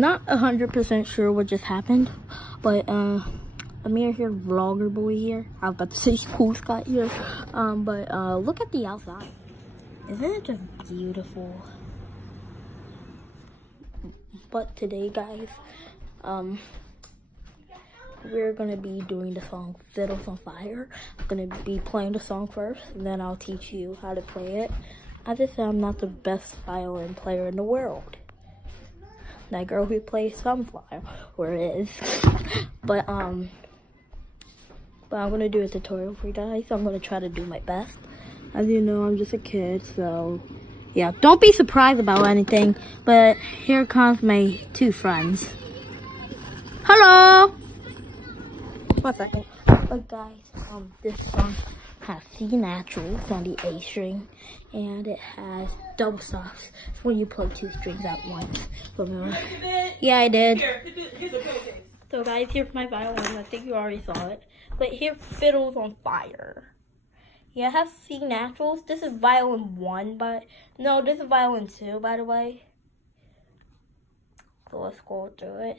I'm not 100% sure what just happened, but Amir here, vlogger boy here. I was about to say Cool Scott here. But look at the outside. Isn't it just beautiful? But today, guys, we're gonna be doing the song Fiddles on Fire. I'm gonna be playing the song first, and then I'll teach you how to play it. As I said, I'm not the best violin player in the world. That girl who plays Sunflower, or is. But I'm gonna do a tutorial for you guys. I'm gonna try to do my best. As you know, I'm just a kid, so yeah, don't be surprised about anything. But here comes my two friends. Hello! 1 second. But guys, this song has C naturals on the A string, and it has double stops. It's when you play 2 strings at once. Remember? Yeah, I did. Here's the case. So guys, here's my violin. I think you already saw it. But here's Fiddles on Fire. Yeah, it has C naturals. This is violin 1, but no, this is violin 2, by the way. So let's scroll through it.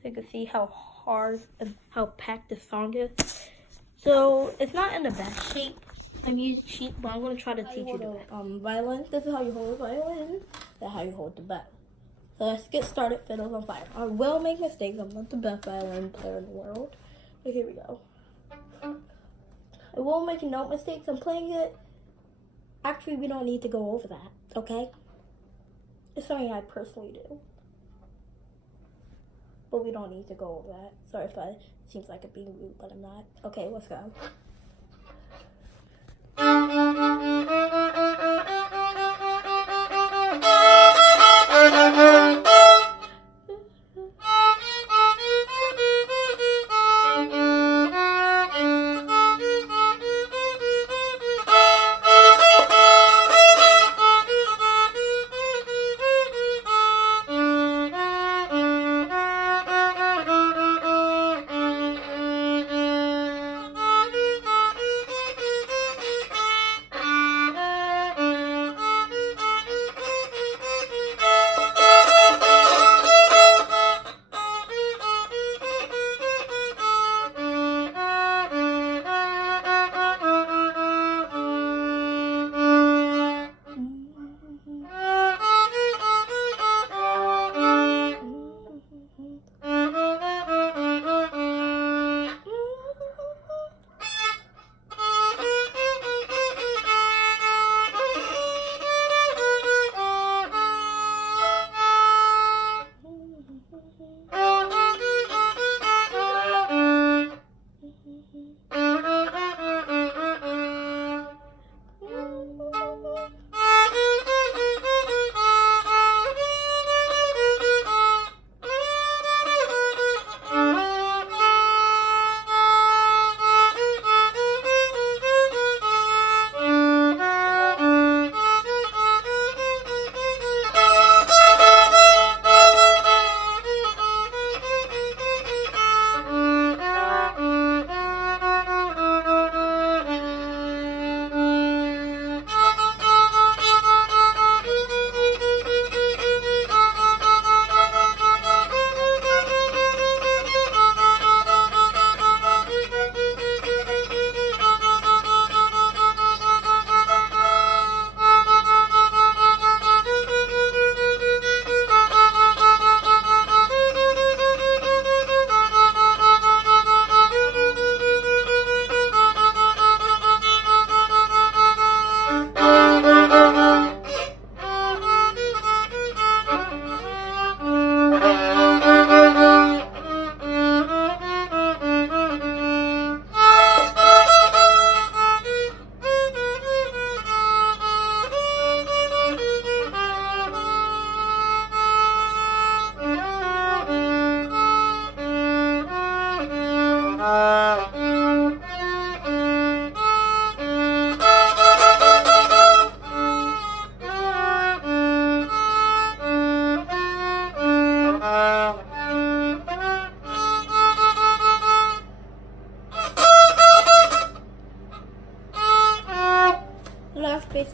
So you can see how hard and how packed this song is. So it's not in the best shape. I'm using sheet, but I'm gonna try to teach you the violin. This is how you hold a violin. That's how you hold the bell. So let's get started. Fiddles on Fire. I will make mistakes. I'm not the best violin player in the world. But here we go. I won't make no mistakes. I'm playing it. Actually, we don't need to go over that, okay? It's something I personally do. But we don't need to go over that. Sorry if it seems like I'm being rude, but I'm not. Okay, let's go.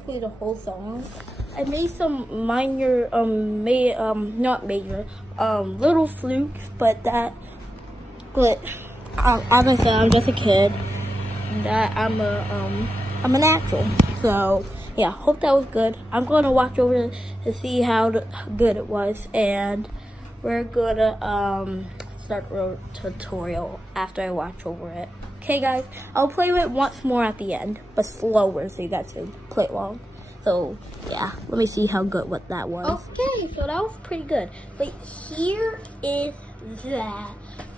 basically the whole song. I made some minor, not major, little flukes, but as I said, I'm just a kid. That I'm a natural. So yeah, hope that was good. I'm gonna watch over it to see how good it was, and we're gonna start the tutorial after I watch over it. Okay guys, I'll play it once more at the end, but slower so you guys can play it along. So yeah, let me see how good what that was. Okay, so that was pretty good. But here is the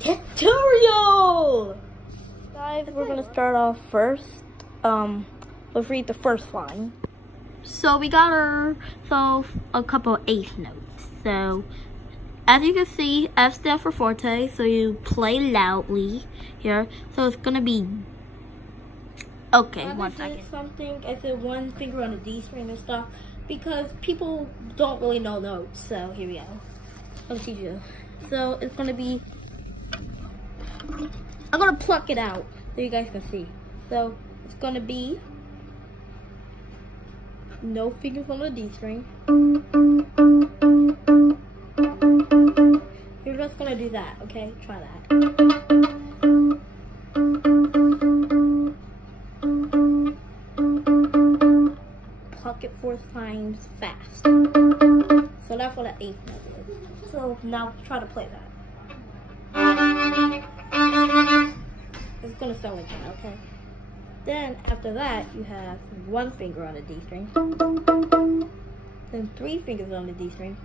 tutorial. Guys, we're gonna start off first. Let's read the first line. So we got a couple of eighth notes. So as you can see, F stands for forte, so you play loudly here. So it's gonna be, okay, one second. I said one finger on the D string and stuff because people don't really know notes. So here we go. Let me teach you. So it's gonna be, I'm gonna pluck it out so you guys can see. So it's gonna be no fingers on the D string. You're just gonna do that, okay? Try that. Pluck it 4 times fast. So that's what an eighth note is. So now try to play that. It's gonna sound like that, okay? Then after that, you have 1 finger on the D string. Then 3 fingers on the D string.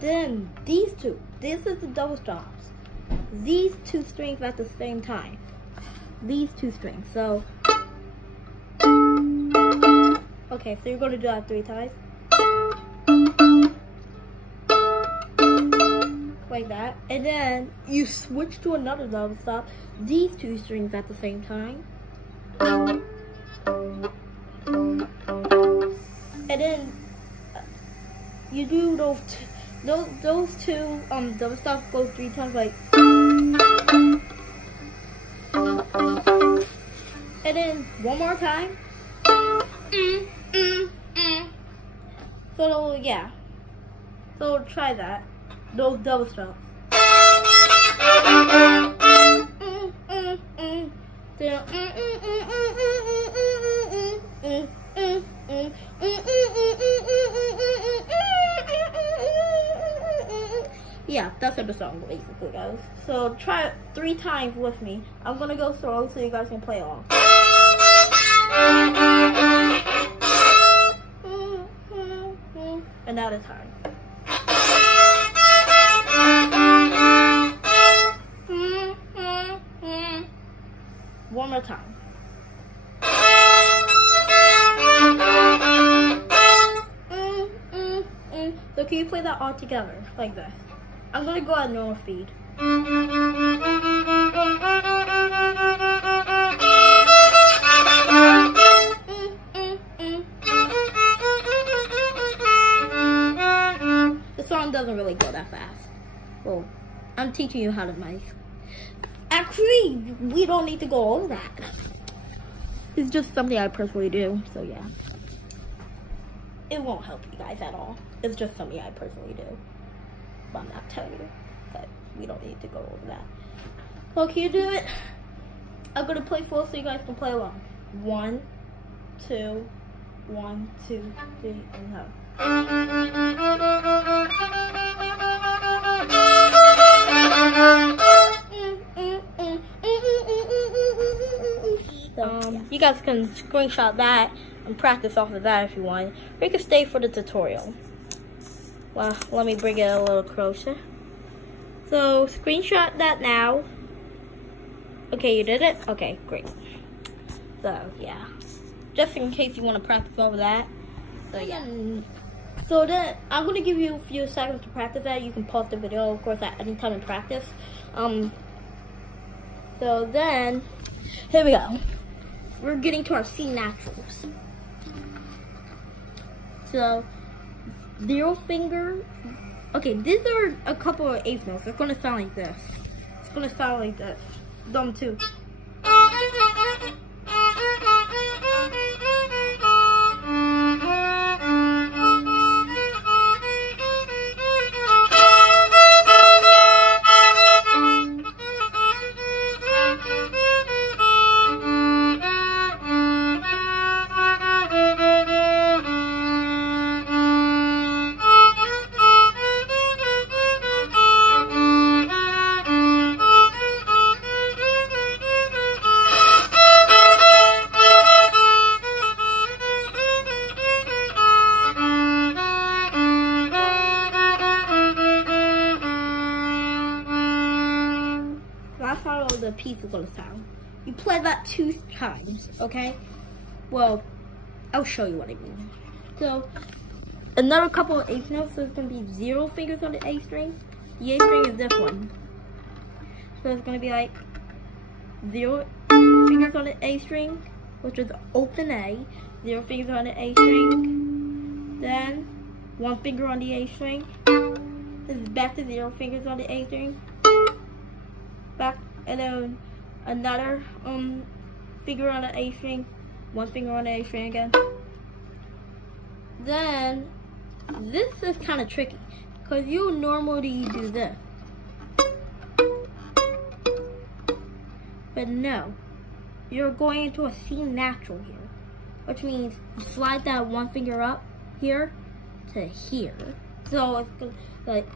Then these two, this is the double stops. These 2 strings at the same time. These 2 strings, so. Okay, so you're gonna do that 3 times. Like that. And then you switch to another double stop. These 2 strings at the same time. And then you do those two double stops go 3 times, like, and then 1 more time. So yeah, so try that, those double stops. Yeah, that's what the song basically goes. So try it 3 times with me. I'm gonna go slow so you guys can play along. Another time. One more time. So can you play that all together like this? I'm gonna go at normal speed. The song doesn't really go that fast. Well, I'm teaching you how to mic. Actually, we don't need to go over that. It's just something I personally do, so yeah. It won't help you guys at all. It's just something I personally do. But I'm not telling you. But we don't need to go over that. So can you do it? I'm gonna play full so you guys can play along. 1, 2, 1, 2, 3, and go. You guys can screenshot that and practice off of that if you want. Or you can stay for the tutorial. Well, let me bring it a little closer. So, screenshot that now. Okay, you did it? Okay, great. So, yeah. Just in case you want to practice over that. So, yeah. So then, I'm going to give you a few seconds to practice that. You can pause the video, of course, at any time in practice. So then, here we go. We're getting to our C naturals. So, 0 finger. Okay, these are a couple of eighth notes. It's going to sound like this. It's going to sound like this. Dumb too. that's how the piece is gonna sound. You play that 2 times, okay? Well, I'll show you what I mean. So, another couple of eighth notes, so it's gonna be 0 fingers on the A string. The A string is this one. So it's gonna be like 0 fingers on the A string, which is open A, 0 fingers on the A string, then 1 finger on the A string, this is back to 0 fingers on the A string, back, and then another finger on the A string, 1 finger on the A string again. Then this is kind of tricky because you normally do this, but no, you're going into a C natural here, which means you slide that 1 finger up here to here. So it's like,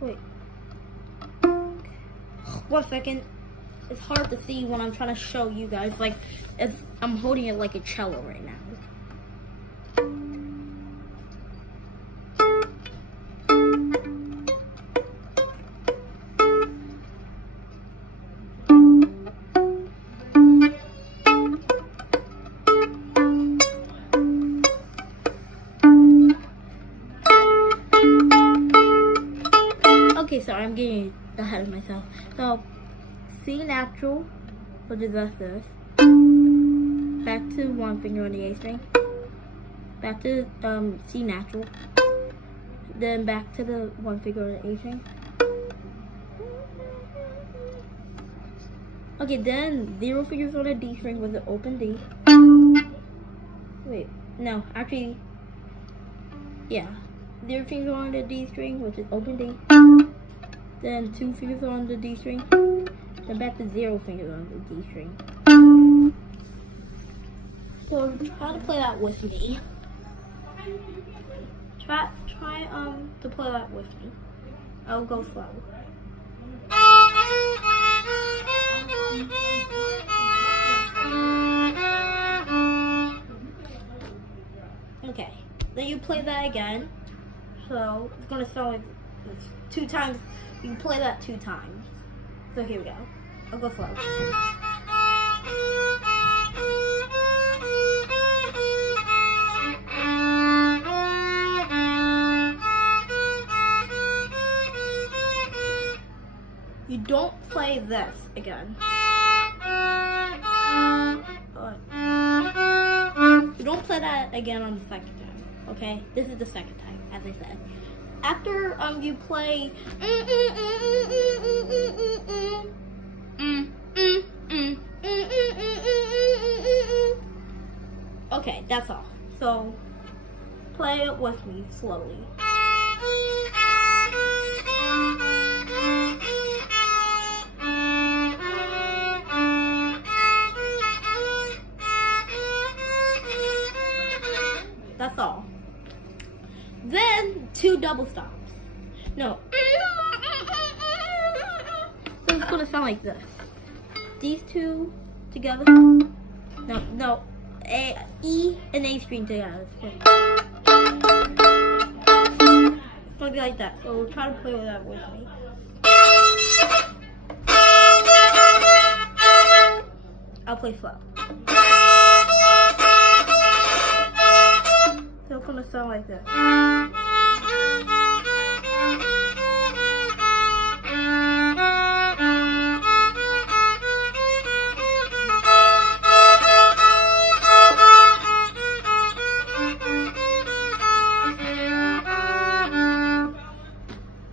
wait, 1 second. It's hard to see when I'm trying to show you guys. Like, I'm holding it like a cello right now. Okay, sorry, I'm getting ahead of myself. So, C natural, which is this, back to 1 finger on the A string, back to C natural, then back to the 1 finger on the A string. Okay, then 0 fingers on the D string with the open D. Wait, no, actually, yeah, 0 fingers on the D string, which is open D. Then 2 fingers on the D string. Then back to 0 fingers on the D string. So try to play that with me. Try to play that with me. I'll go slow. Okay. Then you play that again. So it's gonna sound like this 2 times. You can play that 2 times. So here we go. I'll go slow. You don't play this again. You don't play that again on the second time, okay? This is the second time, as I said. After you play okay, that's all. So play it with me slowly. That's all. Then 2 double stops. No. So it's gonna sound like this. These 2 together. No. E and A string together. It's gonna be like that. So try to play with that with me. I'll play slow. So it's gonna sound like this.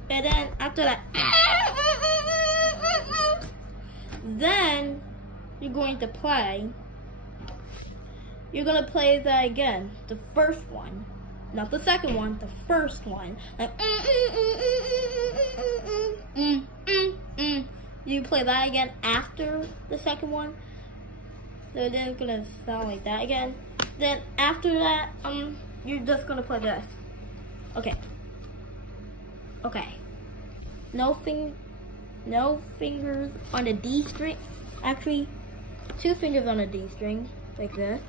And then after that, then you're going to play. You're gonna play that again. The first one, not the second one. The first one. Like, You play that again after the second one. So then it's gonna sound like that again. Then after that, you're just gonna play this. Okay. No fingers on the D string. Actually, 2 fingers on the D string, like this.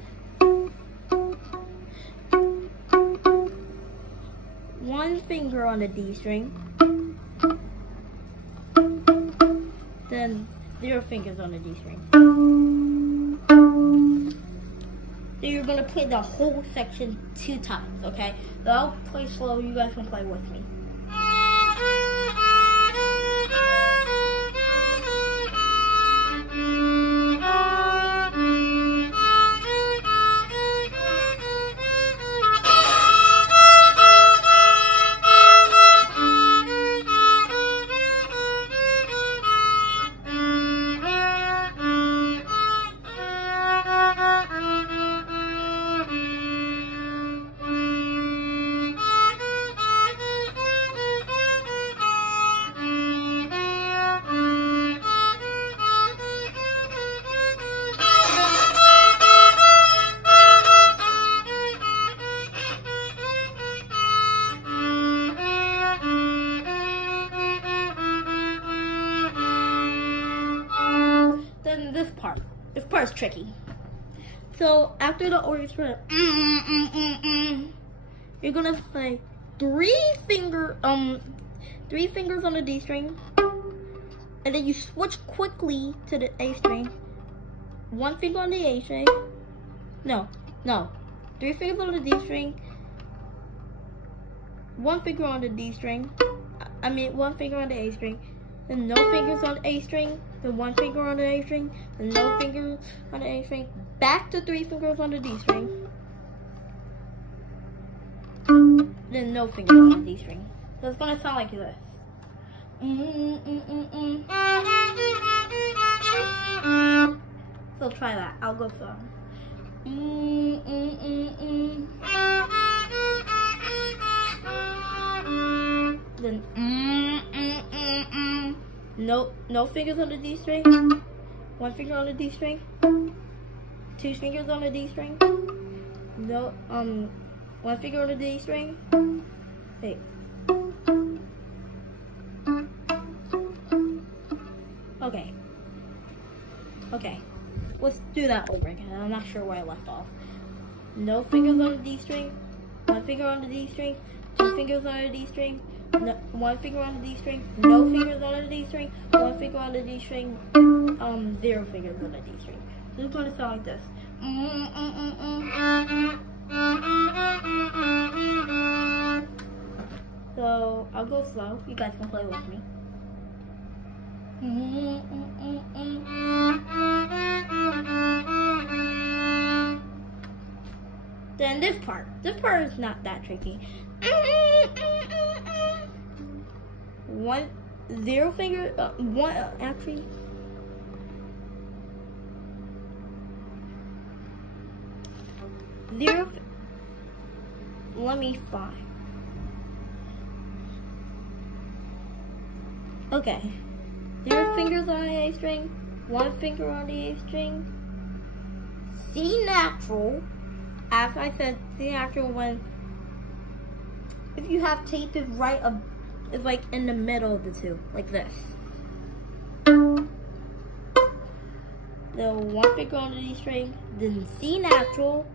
one finger on the D string, then 0 fingers on the D string. So you're gonna play the whole section 2 times, okay? So I'll play slow, you guys can play with me. This part is tricky. So after the orchestra, you're gonna play 3 fingers on the D string, and then you switch quickly to the A string. 1 finger on the A string. No. 3 fingers on the D string. 1 finger on the D string. 1 finger on the A string. Then no fingers on the A string. Then 1 finger on the A string. Then no fingers on the A string. Back to 3 fingers on the D string. Then no fingers on the D string. So it's gonna sound like this. So try that. I'll go slow. Then no fingers on the D string. 1 finger on the D string. 2 fingers on the D string. No 1 finger on the D string. Wait. Okay. Let's do that over again. I'm not sure where I left off. No fingers on the D string. 1 finger on the D string. 2 fingers on the D string. No, 1 finger on the D string. No fingers on the D string. 1 finger on the D string. 0 fingers on the D string. This is going to sound like this. So I'll go slow. You guys can play with me. Then this part is not that tricky. 0 finger, actually. Let me find. Okay. 0 fingers on the A string, 1 finger on the A string. C natural. As I said, C natural when if you have tape is right up, it's like in the middle of the 2, like this. Then 1 finger on the D string, then C natural,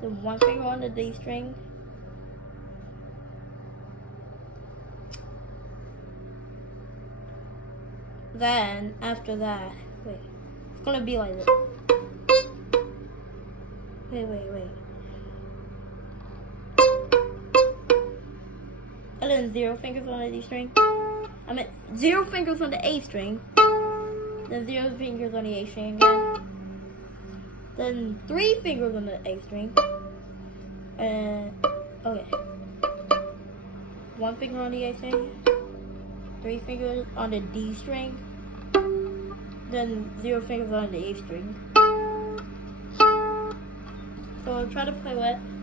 then 1 finger on the D string. Then after that, wait, it's gonna be like this. Wait. And then 0 fingers on the D string. 0 fingers on the A string. Then 0 fingers on the A string again. Then 3 fingers on the A string. And okay. 1 finger on the A string. 3 fingers on the D string. Then 0 fingers on the A string. So try to play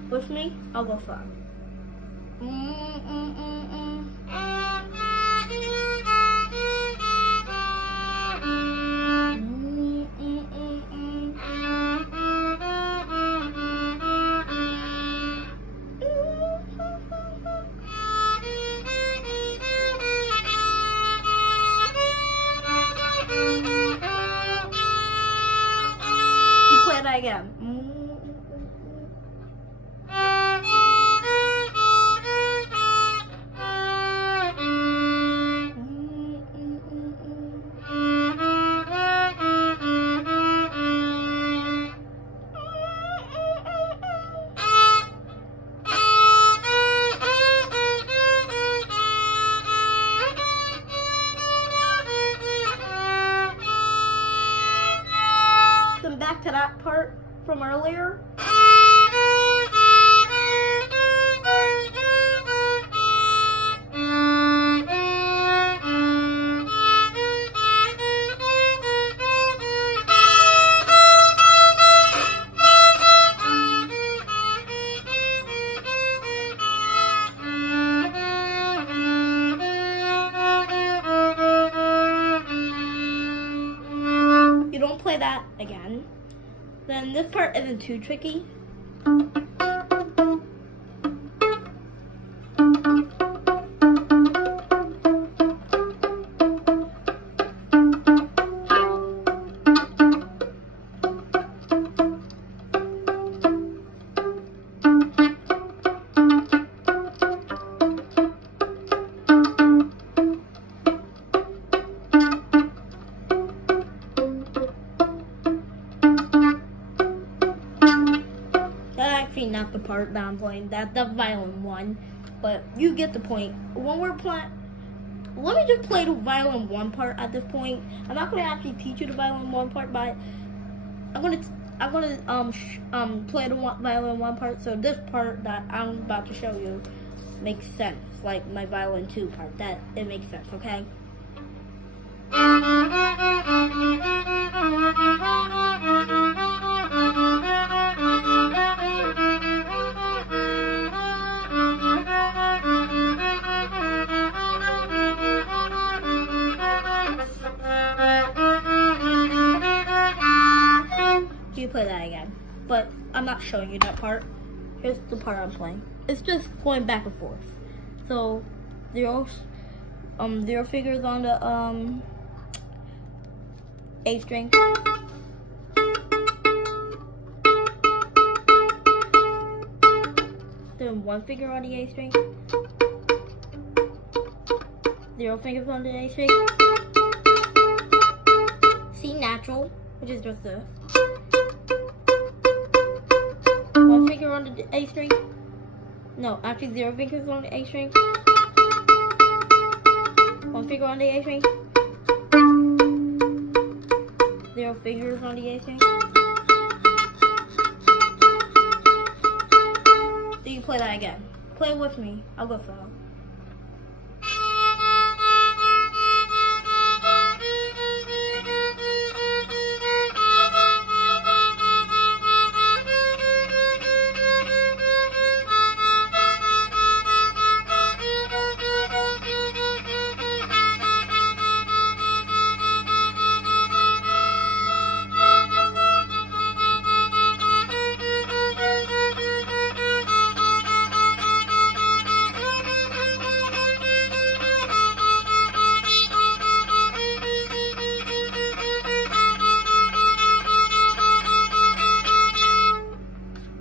with me. I'll go slow. You play that again. play that again. Then this part isn't too tricky. Not the part that I'm playing, that's the violin one, but you get the point. When we're playing, let me just play the violin one part at this point. I'm not going to actually teach you the violin one part, but I'm gonna play the violin one part, so this part that I'm about to show you makes sense, like my violin two part, that it makes sense, okay? You play that again, but I'm not showing you that part. Here's the part I'm playing. It's just going back and forth. So zero fingers on the A string. Then one finger on the A string. 0 fingers on the A string. C natural, which is just this. 1 finger on the A string. No, actually 0 fingers on the A string. 1 finger on the A string. 0 fingers on the A string. So you play that again. Play it with me. I'll go solo.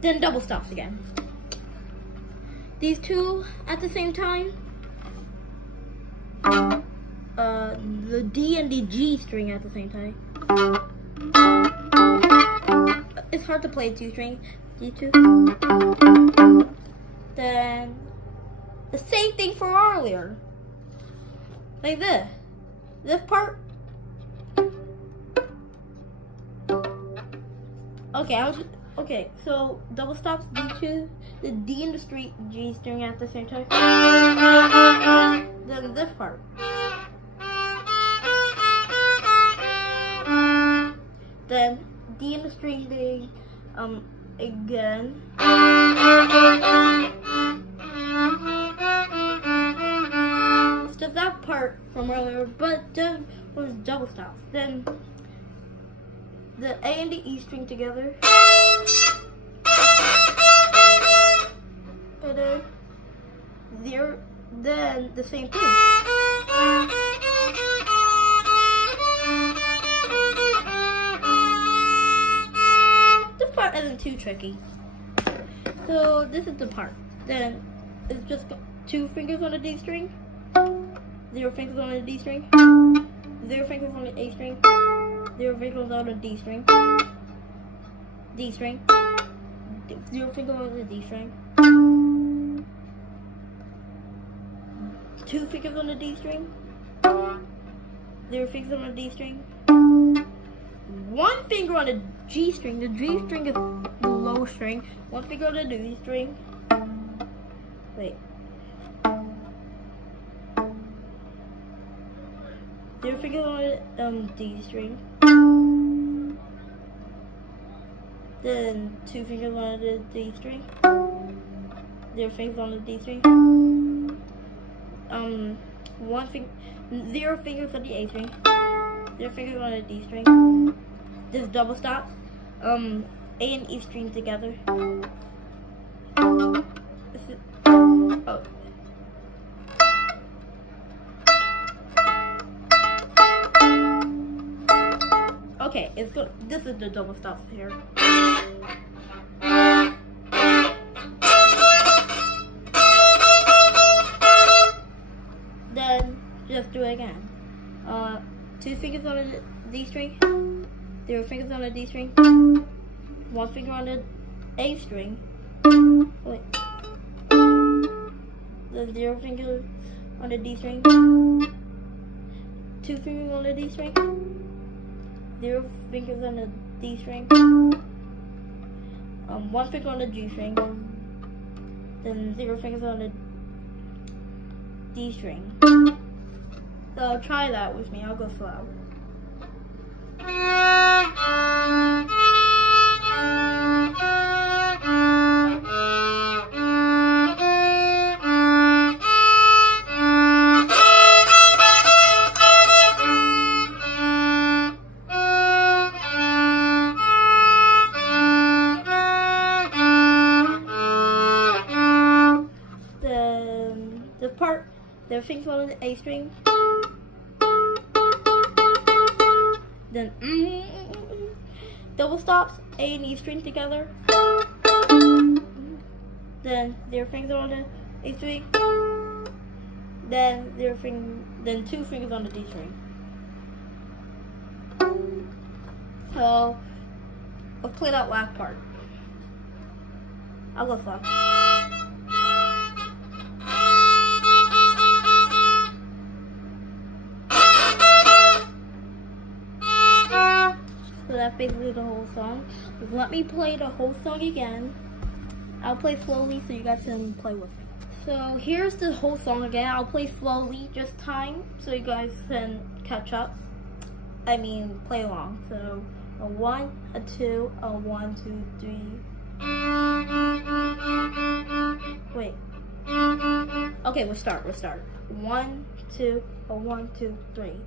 Then double stops again. These two at the same time. The D and the G string at the same time. It's hard to play two strings. D2. Then the same thing for earlier. Like this. This part. Okay, so double stops D2, the D and the G string at the same time. Then this part. Then D and the string D again. It's just that part from earlier, but then was double stops. Then the A and the E string together. And then the same thing. This part isn't too tricky. So this is the part. Then it's just 2 fingers on the D string, 0 fingers on the D string, 0 fingers on the A string, 0 fingers on the D string, D string, 0 fingers on the D string, 2 fingers on the D string, 0 fingers on the D string, 1 finger on the G string. The G string is the low string. 1 finger on the D string. Wait. 0 fingers on the D string. Then 2 fingers on the D string. 0 fingers on the D string. 0 fingers on the A string. 0 fingers on the D string. this double stop. A and E string together. Oh. Okay, it's good. This is the double stops here. Then just do it again. 2 fingers on the D string, 0 fingers on the D string, 1 finger on the A string. Wait. Then 0 fingers on the D string, 2 fingers on the D string, 0 fingers on the D string, 1 finger on the G string, then 0 fingers on the D string. So try that with me. I'll go slow. The part, the fingers on the A string, then double stops, A and E string together, then 0 fingers on the A string, then 2 fingers on the D string. So let's play that last part. I'll go slow. So that's basically the whole song. Let me play the whole song again. I'll play slowly so you guys can play with me. So here's the whole song again. I'll play slowly just time so you guys can catch up. I mean play along. So a 1, a 2, a 1, 2, 3. Wait. Okay, we'll start. 1, 2, a 1, 2, 3.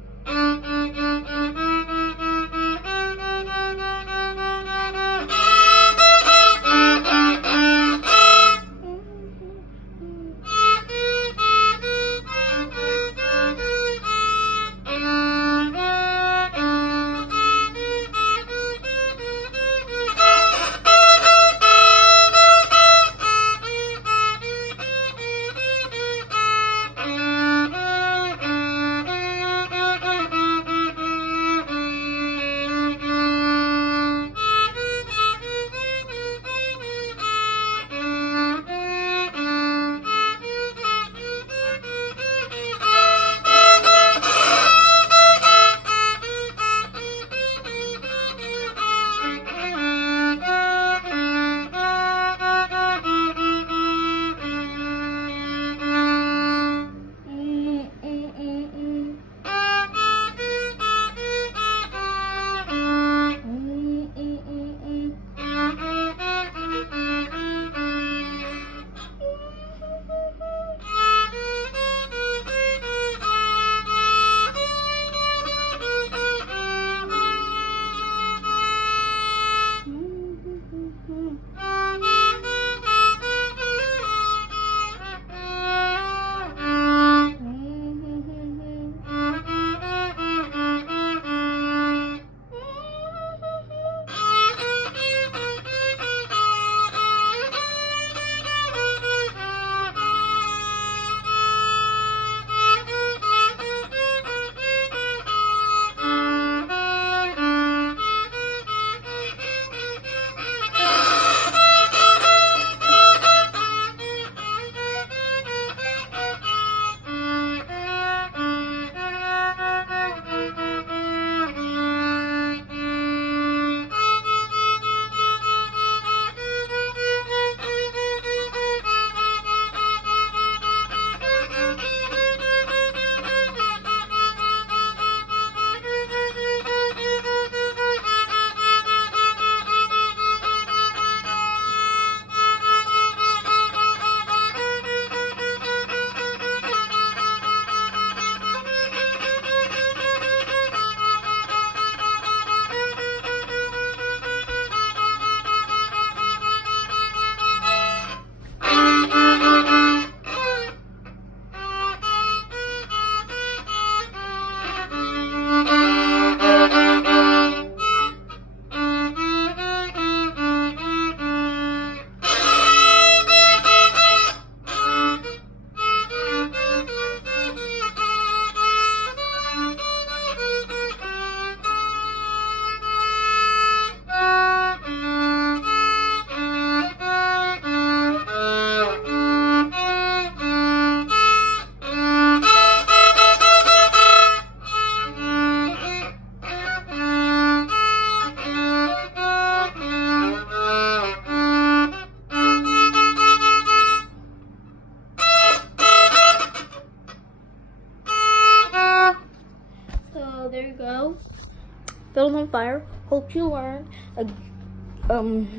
Fiddles on Fire. Hope you learned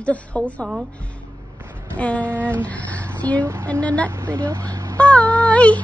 this whole song. And see you in the next video. Bye!